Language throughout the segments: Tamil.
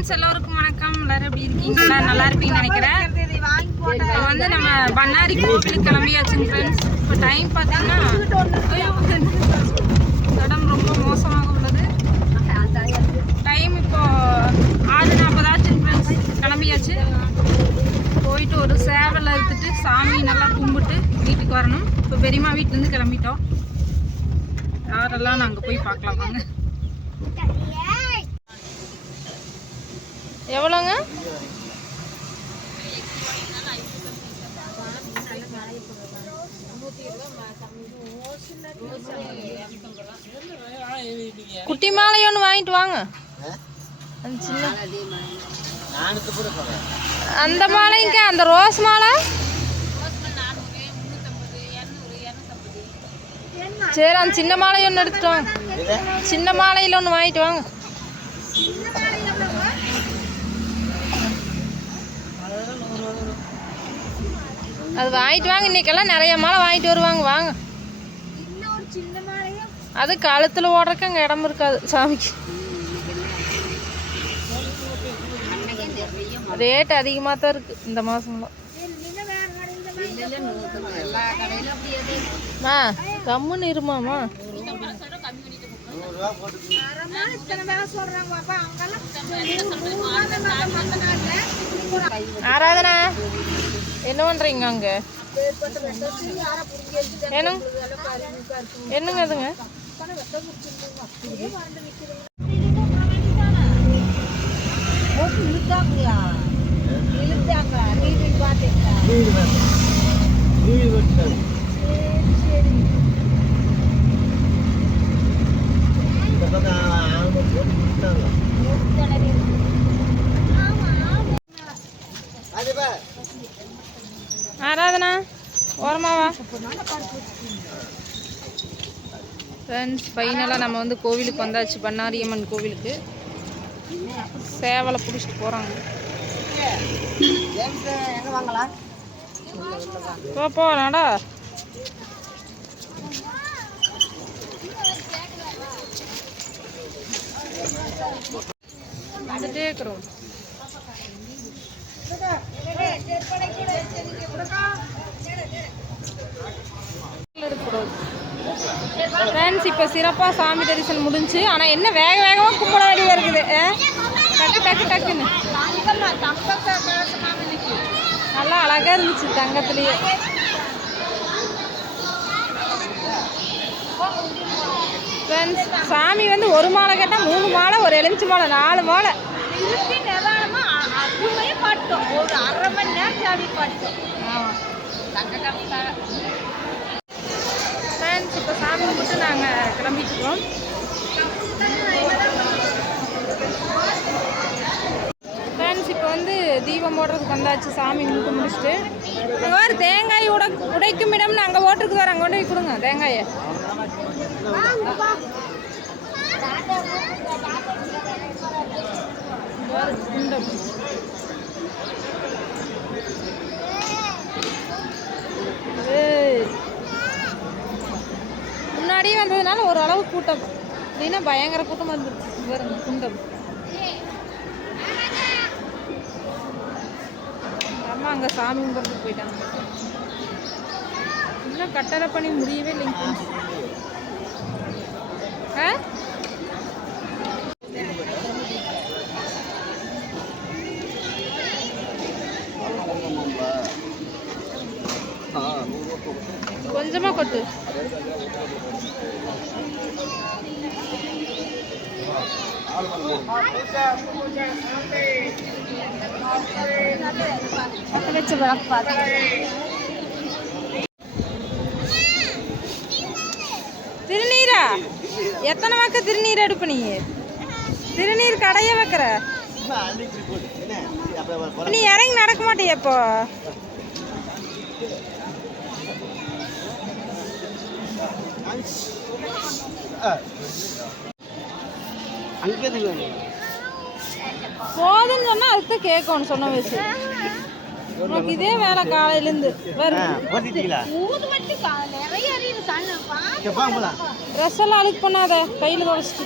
ஃப்ரெண்ட்ஸ் எல்லோருக்கும் வணக்கம். எல்லாரும் எப்படி இருக்கீங்க? நல்லா இருப்பீங்கன்னு நினைக்கிறேன். இப்போ வந்து நம்ம பண்ணாரி கோவிலுக்கு கிளம்பியாச்சுங்க ஃப்ரெண்ட்ஸ். இப்போ டைம் பார்த்தீங்கன்னா இடம் ரொம்ப மோசமாக உள்ளது. டைம் இப்போ 6:40 ஆச்சுங்க ஃப்ரெண்ட்ஸ். கிளம்பியாச்சு. போயிட்டு ஒரு சேவலை எடுத்துட்டு சாமி நல்லா கும்பிட்டு வீட்டுக்கு வரணும். இப்போ பெரியம்மா வீட்டிலேருந்து கிளம்பிட்டோம். யாரெல்லாம் நாங்கள் போய் பார்க்கலாம் வாங்க. எவ்வளோங்க? குட்டி மாலை ஒன்று வாங்கிட்டு வாங்க. அந்த மாலைங்க, அந்த ரோஸ் மாலை சரி. அந்த சின்ன மாலை ஒன்று எடுத்துட்டு வாங்க. சின்ன மாலையில் ஒன்று வாங்கிட்டு வாங்க. அது வாங்கிட்டு வாங்க. இன்னைக்கெல்லாம் நிறைய மாலை வாங்கிட்டு வருவாங்க. வாங்க. அது கழுத்தில் ஓடுறக்கு அங்கே இடம் இருக்காது சாமிக்கு. ரேட் அதிகமாக தான் இருக்கு இந்த மாசம்லாம். கம்முன்னு இருமாமா. ஆராதனா என்ன பண்றீங்க அங்க? என்னங்க அதுங்க? ஆராதனா ஓரமாவா. ஃப்ரெண்ட்ஸ் ஃபைனலாக நம்ம வந்து கோவிலுக்கு வந்தாச்சு. பண்ணாரியம்மன் கோவிலுக்கு. சேவலை பிடிச்சிட்டு போகிறாங்க. போ நடா. வந்துட்டே இருக்கிறோம். ஃப்ரெண்ட்ஸ் இப்போ சிறப்பாக சாமி தரிசனம் முடிஞ்சு. ஆனால் என்ன வேக வேகமாக கும்பிட வேண்டியதாக இருக்குது. டக்கு டக்கு டக்குன்னு நல்லா அழகாக இருந்துச்சு தங்கத்துலேயே. ஃப்ரெண்ட்ஸ் சாமி வந்து ஒரு மாலை கேட்டால் 3 மாலை, ஒரு எலுமிச்சை மாலை 4 மாலை. ஒரு 1/2 மணி நேரம் சாமி பாட்டோம். ஃப்ரெண்ட்ஸ் இப்போ சாமி கும்பிட்டு நாங்கள் கிளம்பிட்டுருக்கோம். ஃப்ரெண்ட்ஸ் இப்போ வந்து தீபம் போடுறதுக்கு வந்தாச்சு. சாமி கும்பிட்டு முடிச்சுட்டு அங்கே வேறு தேங்காய் உடைக்கும் இடம்னு அங்கே ஓட்டுருக்கு வேறு. அங்கே கொண்டு போய் கொடுங்க தேங்காயை. குண்டம் முன்னாடியே வந்ததுனால ஓரளவு கூட்டம், இல்லைன்னா பயங்கர கூட்டம் வந்துருக்கு. பாருங்க குண்டம். அம்மா அங்கே சாமி கும்பிட்றதுக்கு போயிட்டாங்க. இன்னும் கட்டளை பணி முடியவே இல்லைங்க. கொஞ்சமா கொட்டு. திருநீரா? எத்தனை வாக்க திருநீர் எடுப்ப நீ? திருநீர் கடைய வைக்கிற நீ இறங்கி நடக்க மாட்டிய? இப்போ போதுன்னு சொன்னா அதுக்கு கேட்கணும். சொன்ன வயசு உனக்கு இதே வேலை காலையிலேருந்து. ட்ரெஸ் எல்லாம் அழுக்கு பண்ணாத, கையில் துடைச்சிட்டு.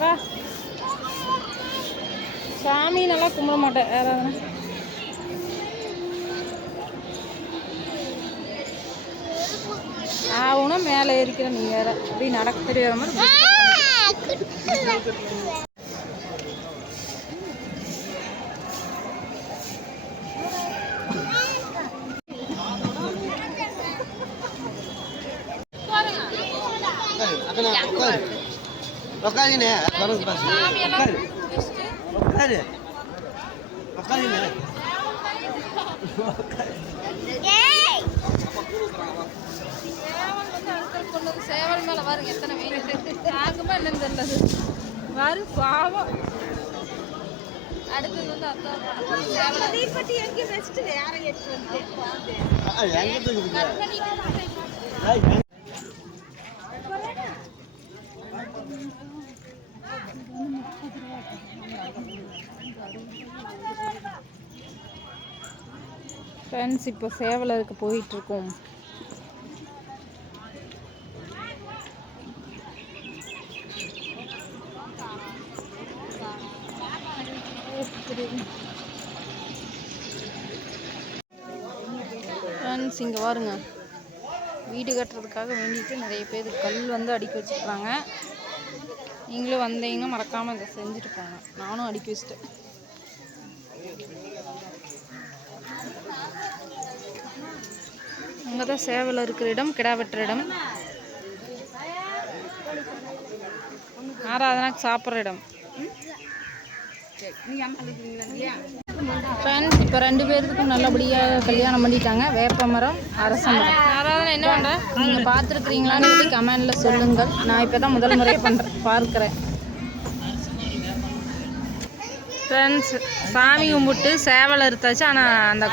வா சாமி நல்லா கும்பிட மாட்டேன் யாராவது ஆகணும் மேலே ஏறிக்கிற நீ வேற அப்படி நடக்க தெரியாத மாதிரி சேவல் மேல பாருங்க எத்தனை வெயில் தாக்குமா என்னன்னு தெரியல பாரு பாவம் அடுத்தது வந்து அத்தான் தீப்பட்டி எங்கே வச்சுட்டு யாரை எடுத்து வந்து ஃப்ரெண்ட்ஸ் இப்போ சேவலருக்கு போயிட்டுருக்கோம். ஃப்ரெண்ட்ஸ் இங்கே பாருங்க வீடு கட்டுறதுக்காக வேண்டிட்டு நிறைய பேர் கல் வந்து அடுக்கி வச்சுருக்காங்க. நீங்களும் வந்தீங்கன்னா மறக்காமல் இதை செஞ்சுட்டு போங்க. நானும் அடுக்கி வச்சிட்டேன். அங்கே தான் சேவல் இருக்கிற இடம், கிடா வெட்டுற இடம், ஆராதனாக்கு சாப்பிட்ற இடம். ஃப்ரெண்ட்ஸ் இப்போ 2 பேருக்கும் நல்லபடியாக கல்யாணம் பண்ணிட்டாங்க. வேப்ப மரம், அரச மரம். ஆராதனை என்ன பண்ணுறேன் நீங்கள் பார்த்துருக்குறீங்களான்னு சொல்லி கமெண்டில் சொல்லுங்கள். நான் இப்போ தான் முதல் முறையாக பார்க்குறேன். ஃப்ரெண்ட்ஸ் சாமி கும்பிட்டு சேவலை அறுத்தாச்சு. ஆனால் அந்த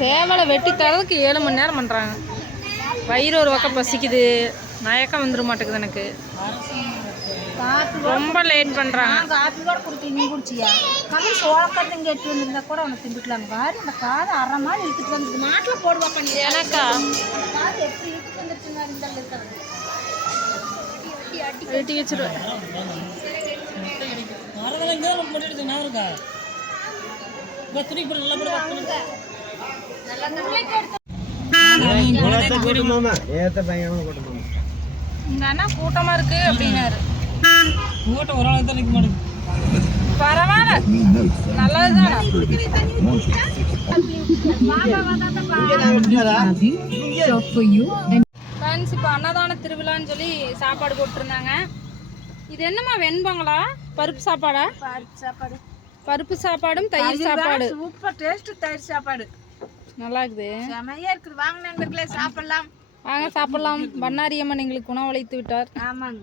சேவலை வெட்டி தரதுக்கு 7 மணி நேரம் பண்ணுறாங்க. வயிறு ஒரு பக்கம் பசிக்குது, மயக்கம் வந்துட மாட்டேங்குது எனக்கு. ரொம்ப லேட் பண்ணுறாங்க. காப்பி கூட கொடுத்து நீ குடிச்சியா கமல் சோளக்கட்டு இங்கே எட்டு வந்துருந்தா கூட உனக்கு திண்டுக்கலாம். காரு இந்த காது அரை மாதிரி இழுத்துட்டு வந்துருக்கு. மாட்டில் போடுவா பண்ணி எனக்கா காது எப்படி இழுத்துட்டு வந்துருச்சுன்னா இருக்கிறது வெட்டி வச்சிருவேன். இந்த அண்ணா கூட்டமா இருக்கு அப்படின்னாரு. பரவாயில்ல நல்லதுதான். இப்போ அன்னதான திருவிழான்னு சொல்லி சாப்பாடு போட்டுருந்தாங்க. இது என்னம்மா வெண்பங்களா பருப்பு சாப்பாடா? பருப்பு சாப்பாடும் தயிர் சாப்பாடு. Super taste. தயிர் சாப்பாடு நல்லா இருக்குது, செமையா இருக்குது. வாங்க நண்பர்களே சாப்பிடலாம். வாங்க சாப்பிடலாம். பண்ணாரி அம்மன் எங்களுக்கு உணவளித்து விட்டார். ஆமாங்க.